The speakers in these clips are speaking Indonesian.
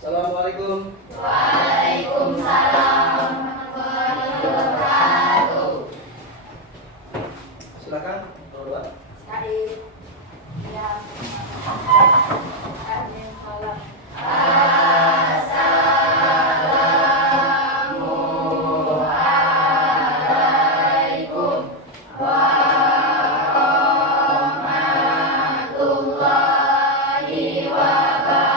Assalamualaikum. Waalaikumsalam warahmatullahi wabarakatuh. Silakan, nomor 2. Said. Ya. Amin. Salam. Assalamualaikum warahmatullahi wabarakatuh.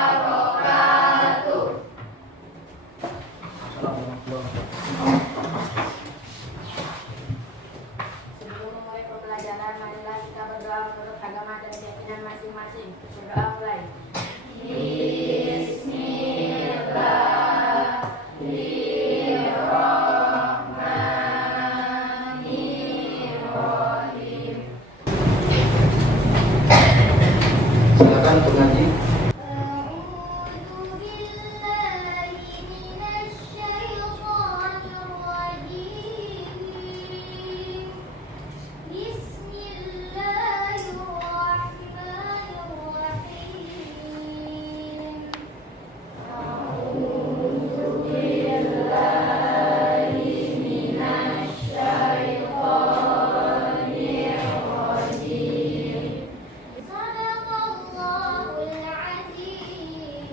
Sebelum memulai pembelajaran, marilah kita berdoa menurut agama dan keyakinan masing-masing. Berdoa mulai. Bismillahirrahmanirrahim. Silakan pengaji. A'udzu billahi minasy syaithanir rajim. Bismillahirrahmanirrahim. A'udzu billahi minasy syaithanir rajim. Sadaqallahul azim.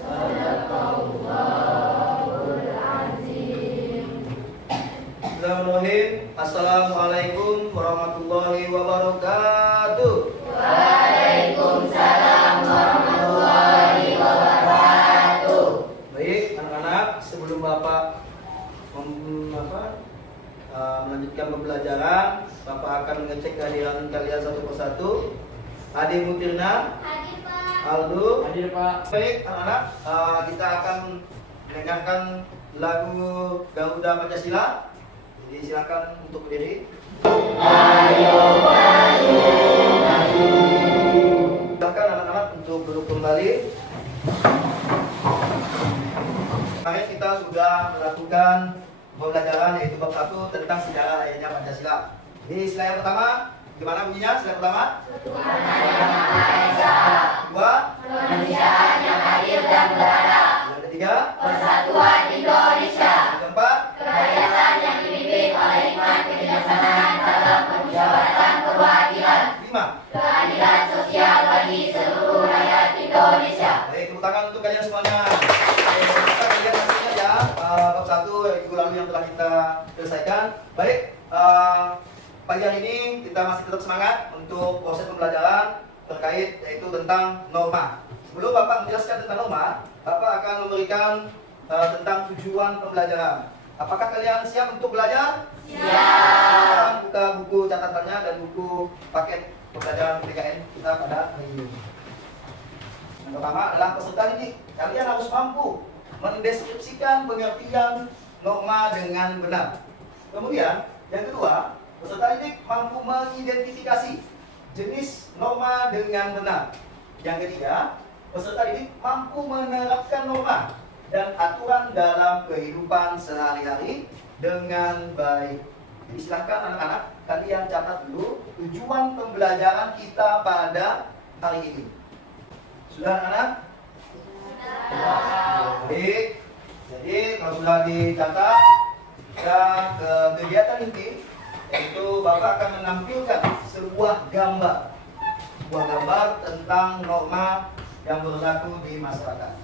Sadaqallahul azim. Bismillahirrahmanirrahim. Assalamualaikum warahmatullahi wabarakatuh. Waalaikumsalam warahmatullahi wabarakatuh. Baik, anak-anak, sebelum Bapak melanjutkan pembelajaran, Bapak akan mengecek kehadiran kalian satu persatu. Adi Mutirna, Hadir, Pak. Aldo. Hadir Pak. Baik, anak-anak, kita akan mendengarkan lagu Garuda Pancasila. Jadi silakan untuk berdiri. Silakan anak-anak untuk duduk kembali. Kemarin kita sudah melakukan pembelajaran yaitu bab 1 tentang sejarah lahirnya Pancasila. Di slide yang pertama, gimana bunyinya? Slide pertama. Dua. Kemanusiaan yang adil dan beradab. Yang ketiga. Persatuan Indonesia. Yang keempat. Kerakyatan yang dipimpin oleh hikmat kebijaksanaan dalam permusyawaratan perwakilan. 5. Keadilan sosial bagi seluruh rakyat Indonesia. Baik, tepuk tangan untuk kalian semuanya. Oke, kita lihat hasilnya ya. Bab 1 minggu lalu yang telah kita selesaikan. Baik, pagi hari ini kita masih tetap semangat untuk proses pembelajaran terkait yaitu tentang norma. Sebelum Bapak menjelaskan tentang norma, Bapak akan memberikan tentang tujuan pembelajaran. Apakah kalian siap untuk belajar? Siap. Sekarang buka buku catatannya dan buku paket pembelajaran PKN kita pada hari ini. Yang pertama adalah peserta didik. Kalian harus mampu mendeskripsikan pengertian norma dengan benar. Kemudian, yang kedua, peserta didik mampu mengidentifikasi jenis norma dengan benar. Yang ketiga, peserta didik mampu menerapkan norma dan aturan dalam kehidupan sehari-hari dengan baik. Jadi silakan anak-anak, kalian catat dulu tujuan pembelajaran kita pada hari ini. Sudah anak-anak? Baik. Jadi kalau sudah dicatat, dan kegiatan inti yaitu Bapak akan menampilkan sebuah gambar tentang norma yang berlaku di masyarakat.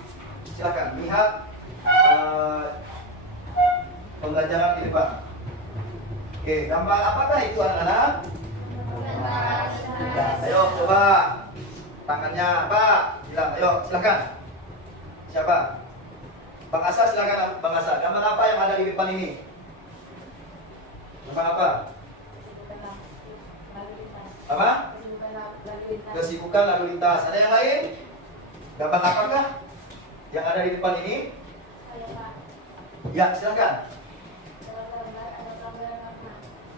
Silakan lihat pembelajaran di depan. Oke, gambar apakah itu anak-anak? Ayo coba tangannya apa? Bilang, ayo silakan. Siapa? Bang Asa, silakan Bang Asa. Gambar apa yang ada di depan ini? Gambar apa? Apa? Kesibukan lalu lintas. Ada yang lain? Gambar apakah yang ada di depan ini? Ya, silakan.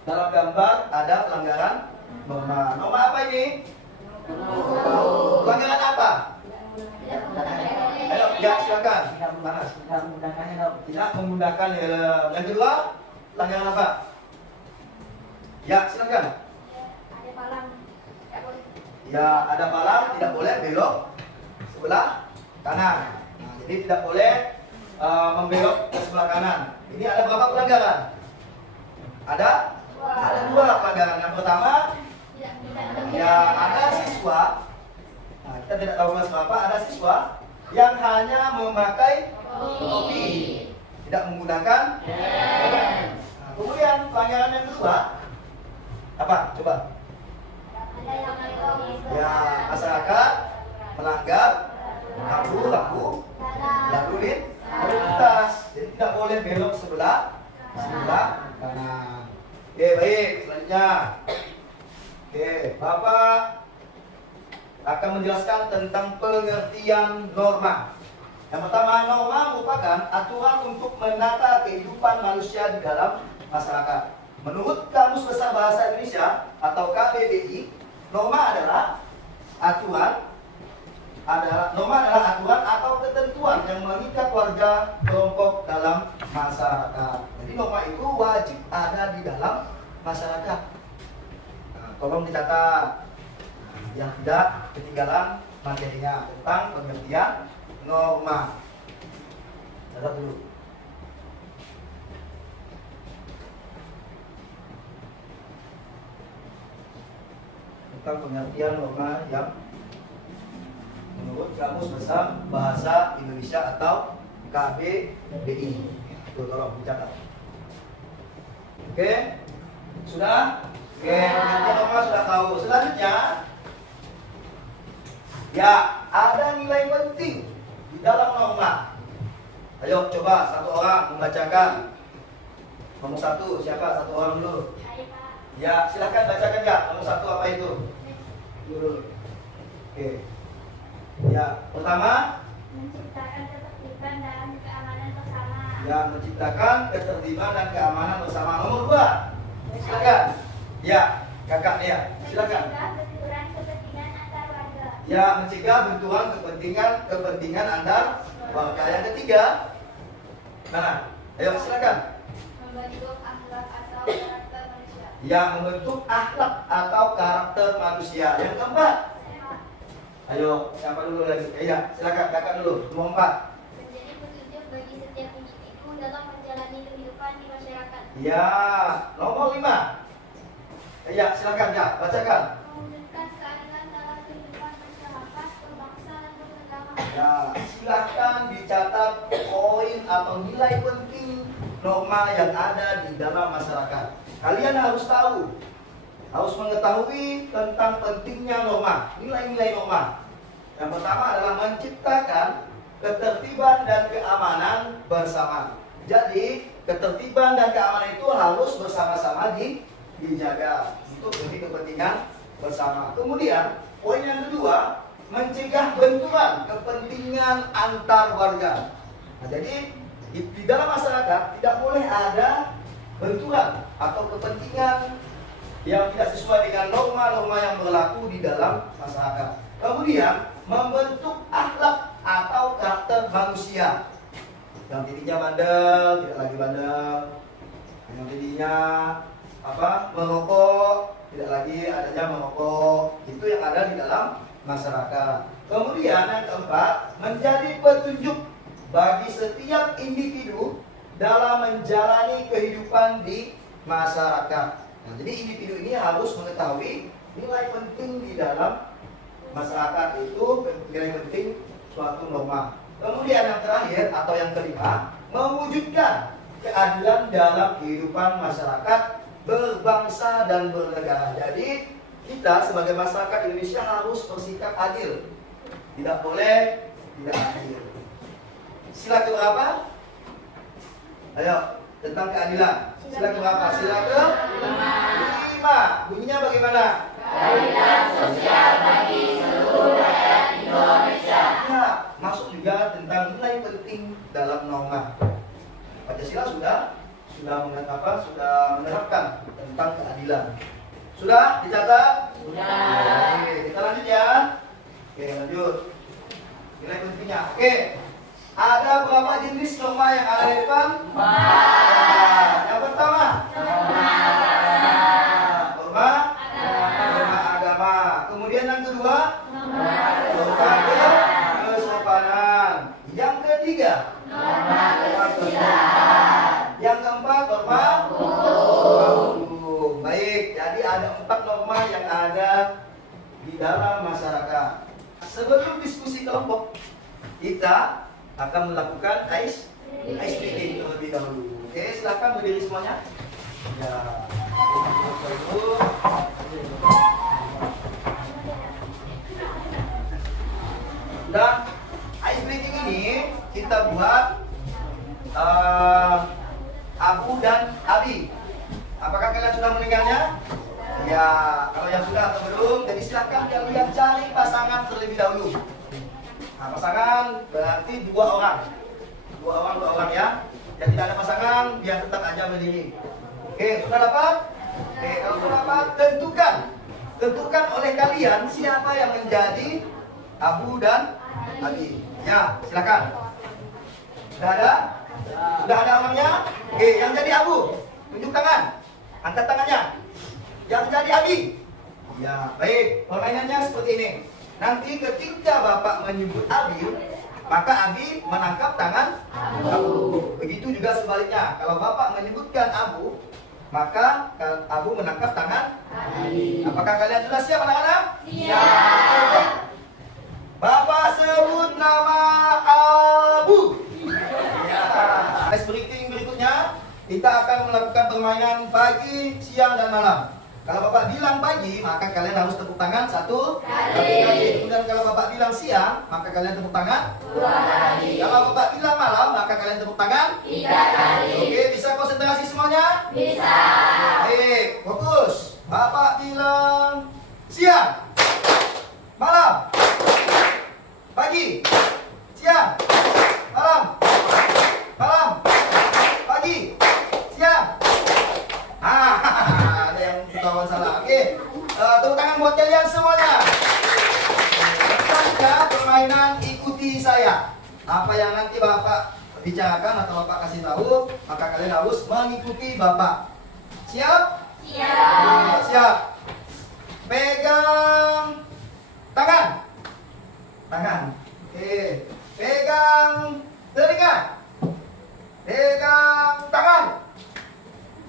Dalam gambar ada pelanggaran norma. Norma apa ini? Pelanggaran apa? Ayo, ya silakan. Panas. Tidak menggunakan helm. Yang kedua, pelanggaran apa? Ya, silakan. Ada palang. Ya, ada palang, tidak boleh belok sebelah kanan. Nah, jadi tidak boleh membelok ke sebelah kanan. Ini ada berapa pelanggaran? Ada 2 pelanggaran. Yang pertama, ya ada siswa. Nah, kita tidak tahu mas berapa. Ada siswa yang hanya memakai topi, tidak menggunakan helm. Nah, kemudian pelanggaran yang kedua apa? Coba. Ya, masyarakat melanggar lampu lalu lintas. Jadi tidak boleh belok sebelah kanan. Oke, baik. Selanjutnya, oke, Bapak akan menjelaskan tentang pengertian norma. Yang pertama, norma merupakan aturan untuk menata kehidupan manusia di dalam masyarakat. Menurut Kamus Besar Bahasa Indonesia atau KBBI, norma adalah aturan atau ketentuan yang mengikat warga kelompok dalam masyarakat. Jadi norma itu wajib ada di dalam masyarakat. Nah, tolong dicatat yang tidak ketinggalan materinya tentang pengertian norma. Catat dulu. Tentang pengertian norma yang menurut Kamus Besar Bahasa Indonesia atau KBBI. Tuh, tolong dicatat. Oke, sudah? Oke, pengertian norma sudah tahu. Selanjutnya, ya ada nilai penting di dalam norma. Ayo coba satu orang membacakan. Nomor 1 siapa? Satu orang dulu. Ya, silahkan bacakan ya. Nomor 1 apa itu? Dulu. Oke. Ya, pertama, Menciptakan ketertiban dan keamanan bersama. ya, menciptakan ketertiban dan keamanan bersama. Nomor 2, silakan. Ya, kakak Nia, silakan. Mencegah benturan kepentingan antar warga. Ya, mencegah benturan kepentingan antar warga. Yang ketiga, mana? Ayo silakan. Membentuk akhlak atau karakter manusia. Ya, membentuk akhlak atau karakter manusia. Yang keempat, ayo siapa dulu lagi? Ya, silakan kakak dulu. Nomor 4. Menjadi petunjuk bagi setiap individu dalam menjalani kehidupan di masyarakat. Ya, nomor 5. Ya, silakan ya, bacakan. Mewujudkan keadilan dalam kehidupan masyarakat, berbangsa dan bernegara. Ya, silahkan dicatat poin atau nilai penting norma yang ada di dalam masyarakat. Kalian harus tahu, harus mengetahui tentang pentingnya norma, nilai-nilai norma. Yang pertama adalah menciptakan ketertiban dan keamanan bersama. Jadi, ketertiban dan keamanan itu harus bersama-sama dijaga untuk demi kepentingan bersama. Kemudian, poin yang kedua, mencegah benturan kepentingan antar warga. Nah, jadi di dalam masyarakat tidak boleh ada benturan atau kepentingan yang tidak sesuai dengan norma-norma yang berlaku di dalam masyarakat. Kemudian membentuk akhlak atau karakter manusia. Yang tadinya bandel tidak lagi bandel. Yang tadinya merokok tidak lagi adanya merokok. Itu yang ada di dalam masyarakat. Kemudian yang keempat, menjadi petunjuk bagi setiap individu dalam menjalani kehidupan di masyarakat. Nah, jadi individu ini harus mengetahui nilai penting di dalam masyarakat itu, nilai penting suatu norma. Kemudian yang terakhir atau yang kelima, mewujudkan keadilan dalam kehidupan masyarakat berbangsa dan bernegara. Jadi kita sebagai masyarakat Indonesia harus bersikap adil, tidak boleh tidak adil. Sila keberapa? Ayo, tentang keadilan. Sila keberapa? Sila ke-5. Bunyinya bagaimana? Keadilan sosial bagi seluruh rakyat Indonesia. Ya, masuk juga tentang nilai penting dalam norma. Pancasila sudah menerapkan tentang keadilan. Sudah dicatat? Sudah. Oke, kita lanjut ya. Oke, lanjut. Nilai pentingnya. Oke. Ada berapa jenis norma yang ada di depan? 4. Yang pertama, norma agama. Kemudian yang kedua, norma kesopanan. Baik, jadi ada 4 norma yang ada di dalam masyarakat. Sebelum diskusi kelompok, kita akan melakukan ice breaking terlebih dahulu. Oke, silakan berdiri semuanya. Ya. Dan ice breaking ini kita buat Abu dan Abi. Apakah kalian sudah mendengarnya? Ya, kalau yang sudah atau belum, jadi silakan kalian cari pasangan terlebih dahulu. Nah, pasangan berarti dua orang ya. Yang tidak ada pasangan, biar tetap aja berdiri. Oke, sudah dapat? Oke, kalau sudah dapat, tentukan oleh kalian siapa yang menjadi Abu dan Abi. Ya, silakan. Sudah ada? Sudah ada orangnya? Oke, yang jadi Abu, tunjuk tangan. Angkat tangannya. Yang jadi Abi. Ya, baik. Permainannya seperti ini. Nanti ketika Bapak menyebut Abi, maka Abi menangkap tangan Abu. Begitu juga sebaliknya. Kalau Bapak menyebutkan Abu, maka Abu menangkap tangan Abi. Apakah kalian sudah siap anak-anak? Siap. Bapak sebut nama Abu. Ya. Ice breaking berikutnya, kita akan melakukan permainan pagi, siang, dan malam. Kalau Bapak bilang pagi, maka kalian harus tepuk tangan 1 kali. Kemudian kalau Bapak bilang siang, maka kalian tepuk tangan 2 kali. Kalau Bapak bilang malam, maka kalian tepuk tangan 3 kali. Oke, bisa konsentrasi semuanya? Bisa. Baik, fokus. Bapak bilang siang, malam, pagi, siang, malam, pagi, siang. Ada yang ketahuan salah. Oke, tepuk tangan buat kalian semuanya. Saja permainan ikuti saya. Apa yang nanti Bapak bicarakan atau Bapak kasih tahu, maka kalian harus mengikuti Bapak. Siap? Siap. Siap. Pegang tangan. Oke. Pegang telinga. Pegang tangan.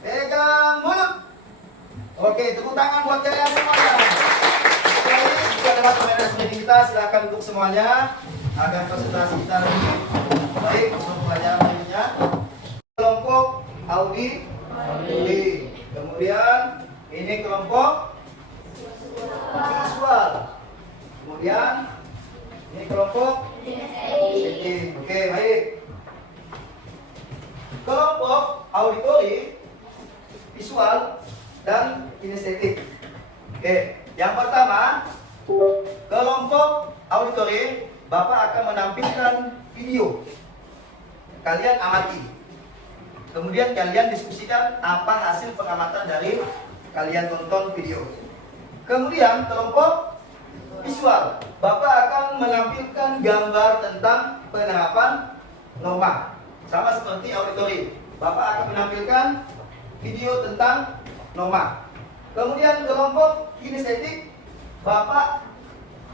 Pegang mulut. Oke, tepuk tangan buat kalian semuanya. Jadi, jika adalah permainan seperti kita, silakan duduk semuanya agar konsentrasi kita lebih baik untuk pelajaran berikutnya. Kelompok Audi. Kemudian ini kelompok visual. Kemudian ini kelompok setting. Oke, baik. Kelompok auditori, visual, dan kinestetik. Oke, yang pertama, kelompok auditori, Bapak akan menampilkan video. Kalian amati. Kemudian kalian diskusikan apa hasil pengamatan dari kalian tonton video. Kemudian kelompok visual, Bapak akan menampilkan gambar tentang penerapan norma. Sama seperti auditori, Bapak akan menampilkan video tentang norma. Kemudian kelompok kinestetik,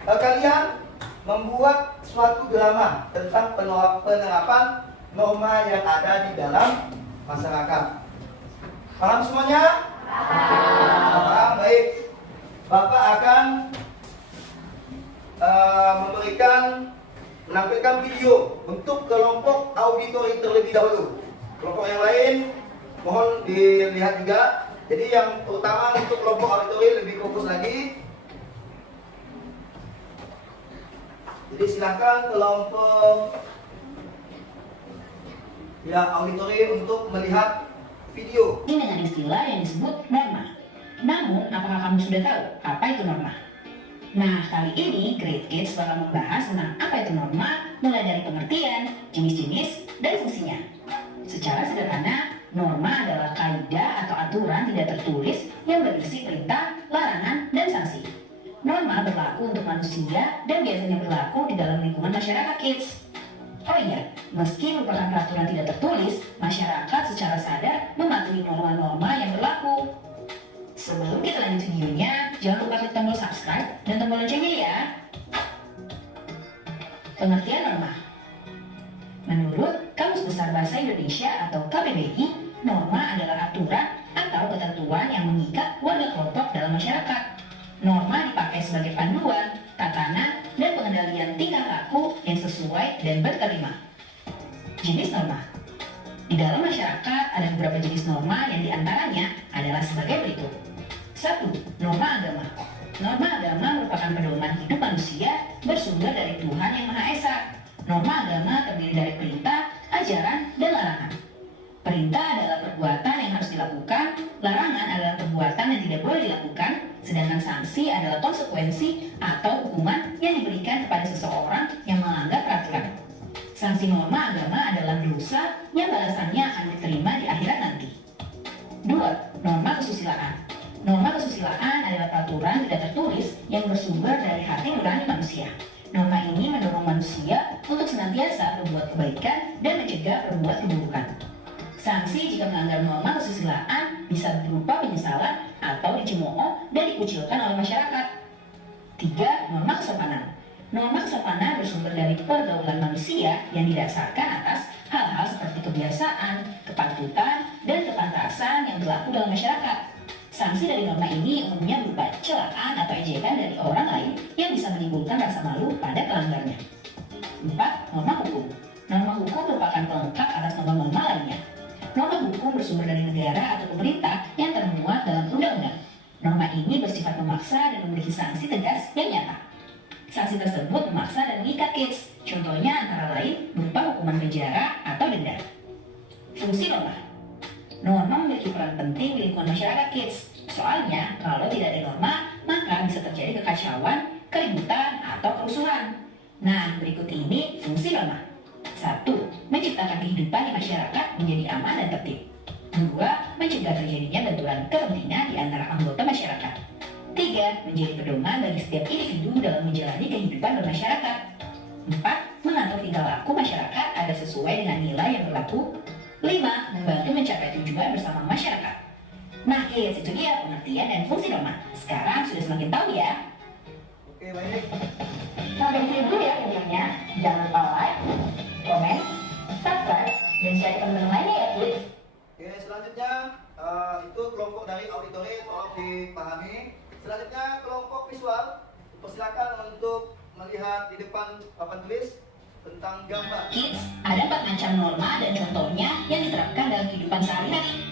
kalian membuat suatu drama tentang penerapan norma yang ada di dalam masyarakat. Paham semuanya? Paham, baik. Bapak akan menampilkan video untuk kelompok auditori terlebih dahulu. Kelompok yang lain mohon dilihat juga. Jadi yang utama untuk kelompok auditori lebih fokus lagi. Jadi silakan kelompok auditori untuk melihat video. Ini dengan istilah yang disebut norma. Namun, apakah kamu sudah tahu apa itu norma? Nah, kali ini Great Kids bakal membahas tentang apa itu norma, mulai dari pengertian, jenis-jenis, dan fungsinya. Secara sederhana, norma adalah kaidah atau aturan tidak tertulis yang berisi perintah, larangan, dan sanksi. Norma berlaku untuk manusia dan biasanya berlaku di dalam lingkungan masyarakat kids. Oh iya, meski merupakan peraturan tidak tertulis, masyarakat secara sadar mematuhi norma-norma yang berlaku. Sebelum kita lanjut videonya, jangan lupa klik tombol subscribe dan tombol loncengnya ya. Pengertian norma. Menurut Kamus Besar Bahasa Indonesia atau KBBI, norma adalah aturan atau ketentuan yang mengikat warga dalam masyarakat. Norma dipakai sebagai panduan, tatanan, dan pengendalian tingkah laku yang sesuai dan berterima. Jenis norma. Di dalam masyarakat ada beberapa jenis norma yang diantaranya adalah sebagai berikut. 1. Norma agama. Norma agama merupakan pedoman hidup manusia bersumber dari Tuhan Yang Maha Esa. Norma agama terdiri dari perintah, ajaran, dan larangan. Perintah adalah perbuatan yang harus dilakukan, larangan adalah perbuatan yang tidak boleh dilakukan, sedangkan sanksi adalah konsekuensi atau hukuman yang diberikan kepada seseorang yang melanggar peraturan. Sanksi norma agama adalah dosa yang balasannya akan diterima di akhirat nanti. 2. Norma kesusilaan. Norma kesusilaan adalah peraturan tidak tertulis yang bersumber dari hati nurani manusia. Norma ini mendorong manusia untuk senantiasa berbuat kebaikan dan mencegah berbuat keburukan. Sanksi jika melanggar norma kesusilaan bisa berupa penyesalan atau dicemooh dan dikucilkan oleh masyarakat. 3. Norma kesopanan. Norma kesopanan bersumber dari pergaulan manusia yang didasarkan atas hal-hal seperti kebiasaan, kepatutan, dan kepantasan yang berlaku dalam masyarakat. Sanksi dari norma ini umumnya berupa celaan atau ejekan dari orang lain yang bisa menimbulkan rasa malu pada pelanggarnya. 4. Norma hukum. Norma hukum merupakan pelengkap atas norma-norma lainnya. Norma hukum bersumber dari negara atau pemerintah yang termuat dalam undang-undang. Norma ini bersifat memaksa dan memiliki sanksi tegas yang nyata. Sanksi tersebut memaksa dan mengikat kids. Contohnya antara lain berupa hukuman penjara atau denda. Fungsi norma. Norma memiliki peran penting di lingkungan masyarakat kids. Soalnya kalau tidak ada norma, maka bisa terjadi kekacauan, keributan, atau kerusuhan. Nah, berikut ini fungsi norma. 1. Menciptakan kehidupan di masyarakat menjadi aman dan tertib. 2. Mencegah terjadinya benturan kepentingan di antara anggota masyarakat. 3. Menjadi pedoman bagi setiap individu dalam menjalani kehidupan bermasyarakat. 4. Mengatur tingkah laku masyarakat agar sesuai dengan nilai yang berlaku. 5. Membantu mencapai tujuan bersama masyarakat. Nah, kids, itu dia pengertian dan fungsi norma. Sekarang sudah semakin tahu ya. Oke, baik. Sampai di sini dulu ya videonya. Jangan lupa like, komen, subscribe, dan share ke teman-teman lainnya ya kids. Oke, selanjutnya itu kelompok dari auditori, tolong dipahami. Selanjutnya kelompok visual. Persilakan untuk melihat di depan papan tulis tentang gambar. Kids, ada 4 macam norma dan contohnya yang diterapkan dalam kehidupan sehari-hari.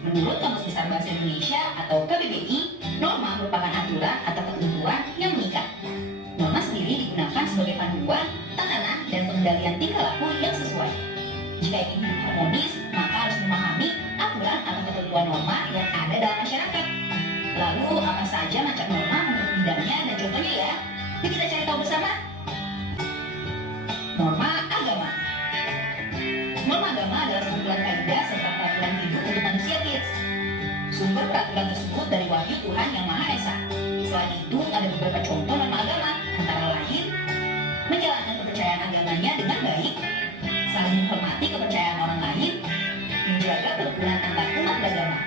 Menurut Kamus Besar Bahasa Indonesia atau KBBI, norma merupakan aturan atau ketentuan yang mengikat. Norma sendiri digunakan sebagai panduan, tatanan, dan pengendalian tingkah laku yang sesuai. Jika ingin hidup harmonis, maka harus memahami aturan atau ketentuan norma yang ada dalam masyarakat. Lalu, apa saja macam norma menurut bidangnya dan contohnya ya? Yuk kita cari tahu bersama. Norma agama. Norma agama adalah kumpulan kaidah serta peraturan hidup untuk manusia kids. Sumber peraturan tersebut dari wahyu Tuhan Yang Maha Esa. Selain itu, ada beberapa contoh norma agama, antara lain menjalankan kepercayaan agamanya dengan baik, saling menghormati kepercayaan orang lain, menjaga kerukunan antar umat beragama.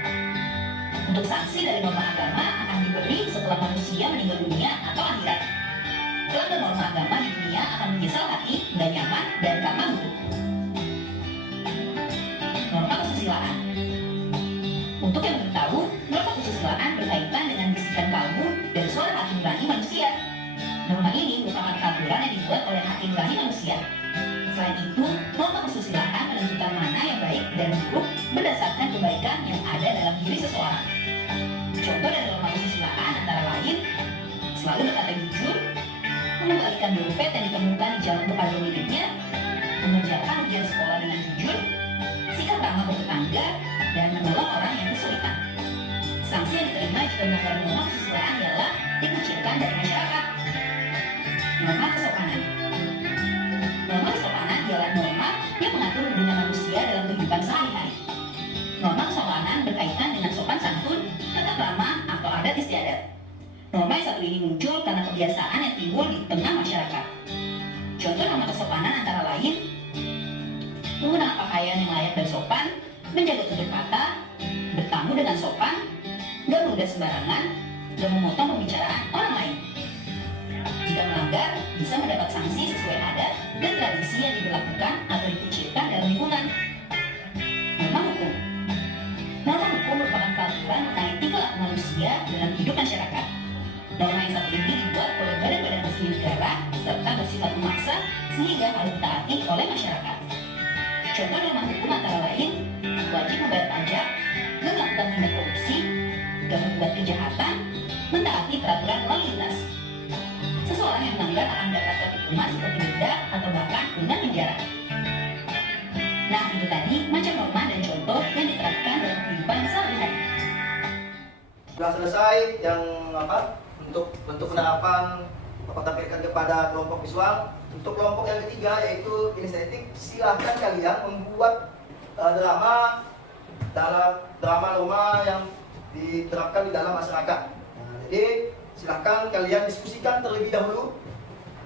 Untuk sanksi dari norma agama akan diberi setelah manusia meninggal dunia atau akhirat. Pelanggar norma agama di dunia akan menyesal hati, nggak nyaman, dan tak mampu. Norma kesusilaan. Untuk yang belum tahu, norma kesusilaan berkaitan dengan bisikan kalbu dan suara hati nurani manusia. Norma ini merupakan peraturan yang dibuat oleh hati nurani manusia. Selain itu, norma kesusilaan menentukan mana yang baik dan buruk berdasarkan kebaikan yang ada dalam diri seseorang. Contoh dari norma kesusilaan antara lain, selalu berkata jujur, mengembalikan dompet yang ditemukan di jalan kepada pemiliknya, mengerjakan ujian sekolah dengan jujur, sikap ramah ke tetangga, dan menolong orang yang kesulitan. Sanksi yang diterima jika melanggar norma kesusilaan adalah dikucilkan dari masyarakat. Norma kesopanan. Norma kesopanan adalah norma yang mengatur hubungan manusia dalam kehidupan sehari-hari. Norma kesopanan berkaitan dengan sopan santun, tata krama, atau adat istiadat. Norma yang satu ini muncul karena kebiasaan yang timbul di tengah masyarakat. Contoh norma kesopanan antara lain menggunakan pakaian yang layak dan sopan, menjaga tutur kata, bertamu dengan sopan, gak meludah sembarangan, dan memotong pembicaraan orang lain. Jika melanggar, bisa mendapat sanksi sesuai adat dan tradisi yang diberlakukan atau dikucilkan dalam lingkungan. Norma hukum. Norma hukum merupakan peraturan mengenai tingkah laku manusia dalam dalam hidup masyarakat. Norma yang satu ini dibuat oleh badan-badan resmi negara serta bersifat memaksa sehingga harus ditaati oleh masyarakat. Contoh norma hukum antara lain wajib membayar pajak, gak melakukan tindak korupsi, gak membuat kejahatan, mentaati peraturan lalu lintas. Seseorang yang melanggar akan mendapatkan hukuman seperti denda atau bahkan denda penjara. Nah, itu tadi macam norma dan contoh yang diterapkan dalam kehidupan sehari-hari. Sudah selesai yang untuk penerapan tampilkan kepada kelompok visual. Untuk kelompok yang ketiga yaitu kinestetik, silahkan kalian membuat drama norma yang diterapkan di dalam masyarakat. Nah, jadi silahkan kalian diskusikan terlebih dahulu.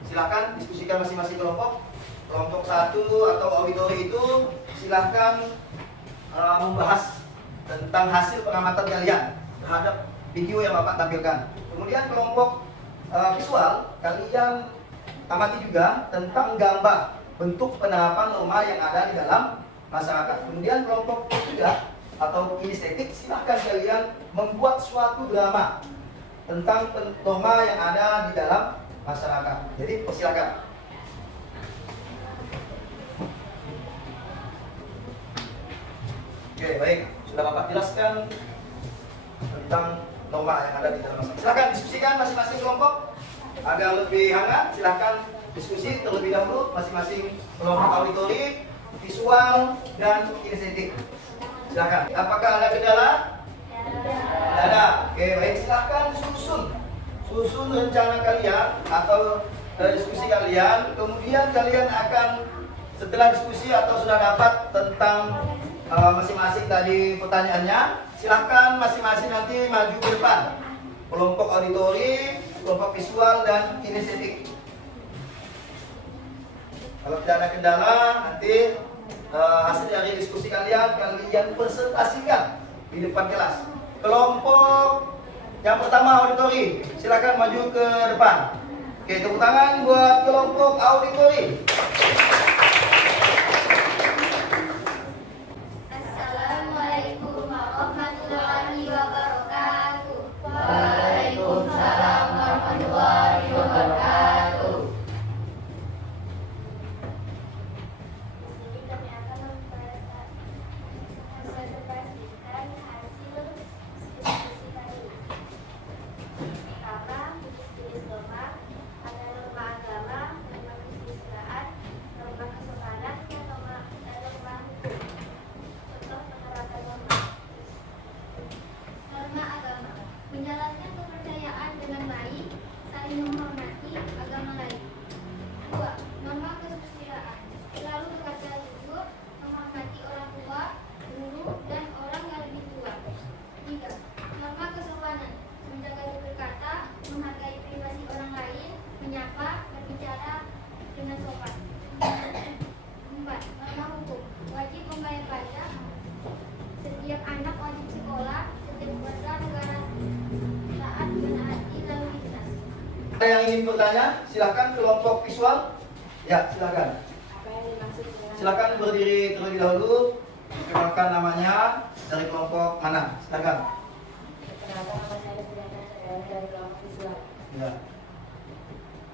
Silahkan diskusikan masing-masing kelompok. Kelompok 1 atau auditori itu silahkan membahas tentang hasil pengamatan kalian terhadap video yang Bapak tampilkan. Kemudian kelompok visual, kalian amati juga tentang gambar bentuk penerapan norma yang ada di dalam masyarakat. Kemudian kelompok ketiga atau kinestetik, silahkan kalian membuat suatu drama tentang norma yang ada di dalam masyarakat. Jadi persilakan. Oke, baik. Sudah Bapak jelaskan tentang norma yang ada di dalam masyarakat. Silakan diskusikan masing-masing kelompok agar lebih hangat. Silakan diskusi terlebih dahulu masing-masing kelompok auditori, visual, dan kinestetik. Silakan. Apakah ada kendala? Tidak ada. Oke, baik. Silakan susun rencana kalian atau diskusi kalian. Kemudian kalian akan setelah diskusi atau sudah dapat tentang masing-masing tadi pertanyaannya, silahkan masing-masing nanti maju ke depan. Kelompok auditori, kelompok visual, dan kinestetik. Kalau tidak ada kendala, nanti hasil dari diskusi kalian presentasikan di depan kelas. Kelompok yang pertama auditori, silahkan maju ke depan. Oke, tepuk tangan buat kelompok auditori. Assalamualaikum warahmatullahi wabarakatuh. Waalaikumsalam warahmatullahi wabarakatuh. Di sini kami akan mempresentasikan hasil diskusi kami. Pertama, jenis norma, ada norma agama, norma kesusilaan, norma kesopanan, dan norma hukum. Contoh penerapan norma. Norma agama, menjalankan kepercayaan dengan baik, saling menghormati agama lain. 2. Norma kesusilaan, selalu berkata jujur, menghormati orang tua, guru, dan orang yang lebih tua. 3. Norma kesopanan, menjaga tutur kata, menghargai privasi orang lain, menyapa, berbicara dengan sopan. 4. Norma hukum, wajib membayar pajak, setiap anak wajib sekolah, setiap warga negara taat menaati lalu lintas. Ada yang ingin bertanya? Silakan kelompok visual. Ya, silakan. Apa yang dimaksud dengan Silakan berdiri terlebih dahulu. Perkenalkan namanya, dari kelompok mana? Silakan. Perkenalkan, nama saya Suryana, saya dari kelompok visual. Ya.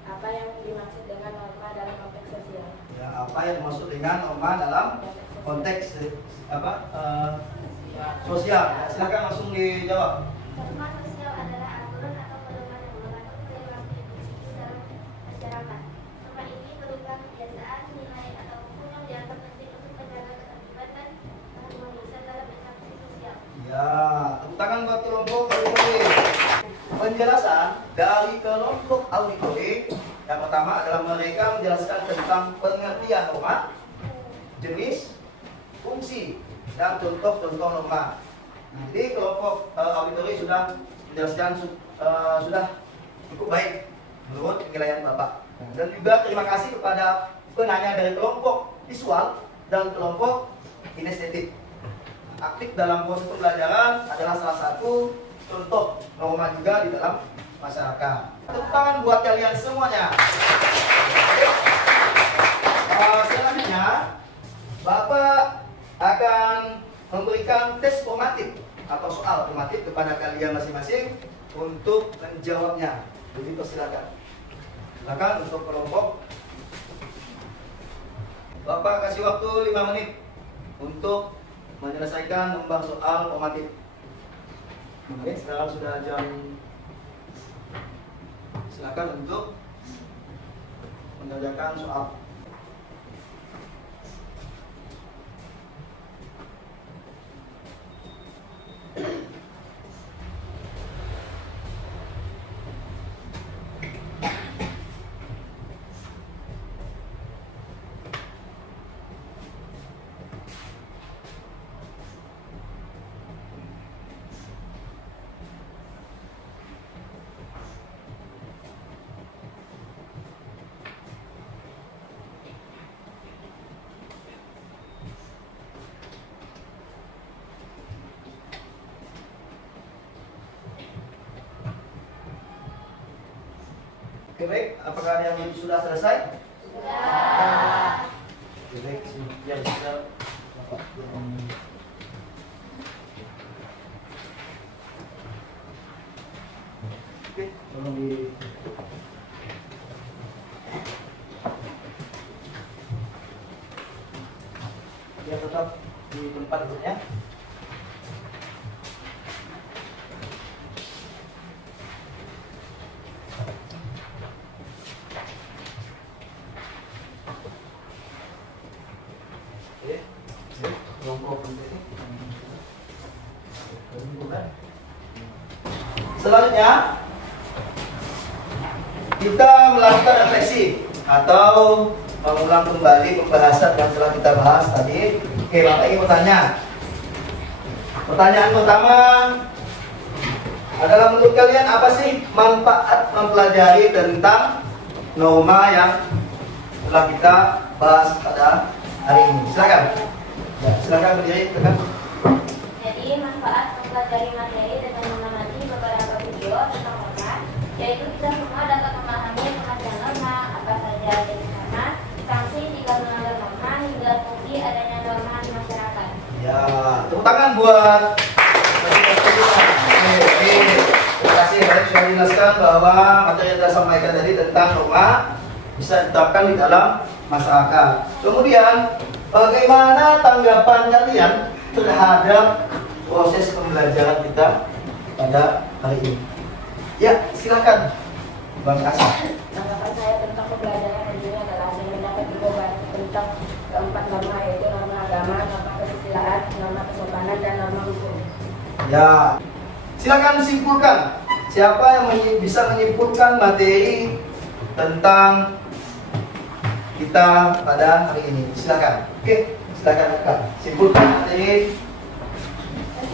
Apa yang dimaksud dengan norma dalam konteks sosial? Ya, apa yang dimaksud dengan norma dalam konteks sosial? Ya, silakan langsung dijawab. Norma sosial adalah aturan atau pedoman yang mengatur perilaku individu dalam masyarakat. Norma ini berupa kebiasaan, nilai, atau hukum yang dianggap penting untuk menjaga ketertiban dan keharmonisan dalam interaksi sosial. Ya, tepuk tangan buat kelompok auditori. Penjelasan dari kelompok auditori yang pertama adalah mereka menjelaskan tentang pengertian norma, jenis, fungsi, dan contoh-contoh norma. Nah, jadi kelompok auditori sudah menjelaskan sudah cukup baik menurut penilaian Bapak. Dan juga terima kasih kepada penanya dari kelompok visual dan kelompok kinestetik. Aktif dalam proses pembelajaran adalah salah satu contoh norma juga di dalam masyarakat. Tepuk tangan buat kalian semuanya. Selanjutnya, Bapak akan memberikan tes formatif atau soal formatif kepada kalian masing-masing. untuk menjawabnya. Jadi persilakan. Silakan untuk kelompok. Bapak kasih waktu 5 menit untuk menyelesaikan lembar soal formatif. 5 menit, sekarang sudah jam. Silakan untuk mengerjakan soal. Oke, baik, apakah ada yang sudah selesai? Sudah. Oke, baik, yang sudah Bapak Oke, tolong di dia tetap di tempat duduknya. Selanjutnya kita melakukan refleksi atau mengulang kembali pembahasan yang telah kita bahas tadi. Oke, Bapak ingin bertanya. Pertanyaan pertama adalah, menurut kalian apa sih manfaat mempelajari tentang norma yang telah kita bahas pada hari ini? Silakan. Ya, silakan berdiri, tekan. Jadi manfaat mempelajari materi dengan mengamati beberapa video tentang norma, yaitu kita semua dapat memahami pengertian norma, apa saja jenis norma, sanksi jika melanggar norma, hingga fungsi adanya norma di masyarakat. Ya, tepuk tangan buat. Oke, terima kasih. Baik, sudah dijelaskan bahwa materi yang saya sampaikan tadi tentang norma bisa diterapkan di dalam masyarakat. Kemudian, bagaimana tanggapan kalian terhadap proses pembelajaran kita pada hari ini? Ya, silakan, Bang Kasih. Tanggapan saya tentang pembelajaran hari ini adalah dengan dapat diubah tentang keempat norma, yaitu norma agama, norma kesusilaan, norma kesopanan, dan norma hukum. Ya, silakan simpulkan. Siapa yang bisa menyimpulkan materi tentang kita pada hari ini? Silakan. Oke, silakan Kak. Simpulkan materi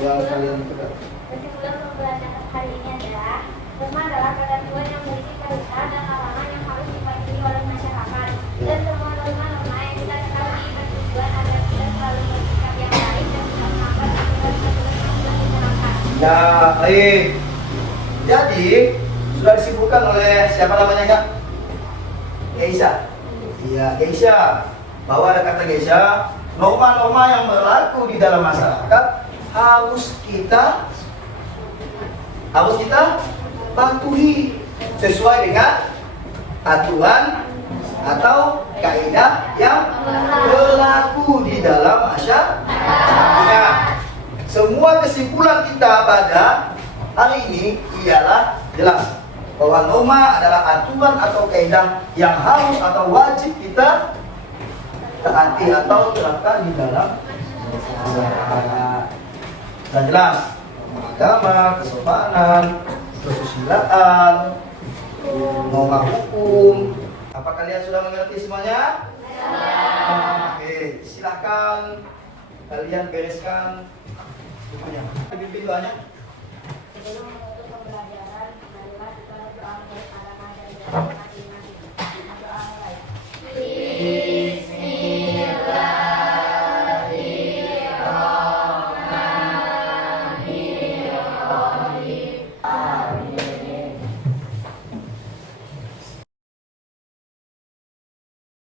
yang kalian pegang. Kesimpulan pembelajaran hari ini adalah norma adalah ketentuan yang memiliki kaitan dan larangan yang harus dipatuhi oleh masyarakat, dan semua norma-norma yang kita ketahui bertujuan agar kita selalu bersikap yang baik dan tidak melanggar aturan-aturan yang telah diterapkan. Ya, baik. Jadi sudah disimpulkan oleh siapa namanya Kak? Geisha. Iya, Geisha. Bahwa ada kata Geisha, norma-norma yang berlaku di dalam masyarakat harus kita patuhi sesuai dengan aturan atau kaidah yang berlaku di dalam masyarakat. Nah, semua kesimpulan kita pada hari ini ialah jelas bahwa norma adalah aturan atau kaidah yang harus atau wajib kita taati atau terapkan di dalam masyarakat. Dan jelas, agama, kesopanan, kesusilaan, norma hukum. Apa kalian sudah mengerti semuanya? Oke, silahkan kalian bereskan bukunya. Pimpin doanya. Sebelum menutup pembelajaran, marilah kita berdoa kepada Maha Esa.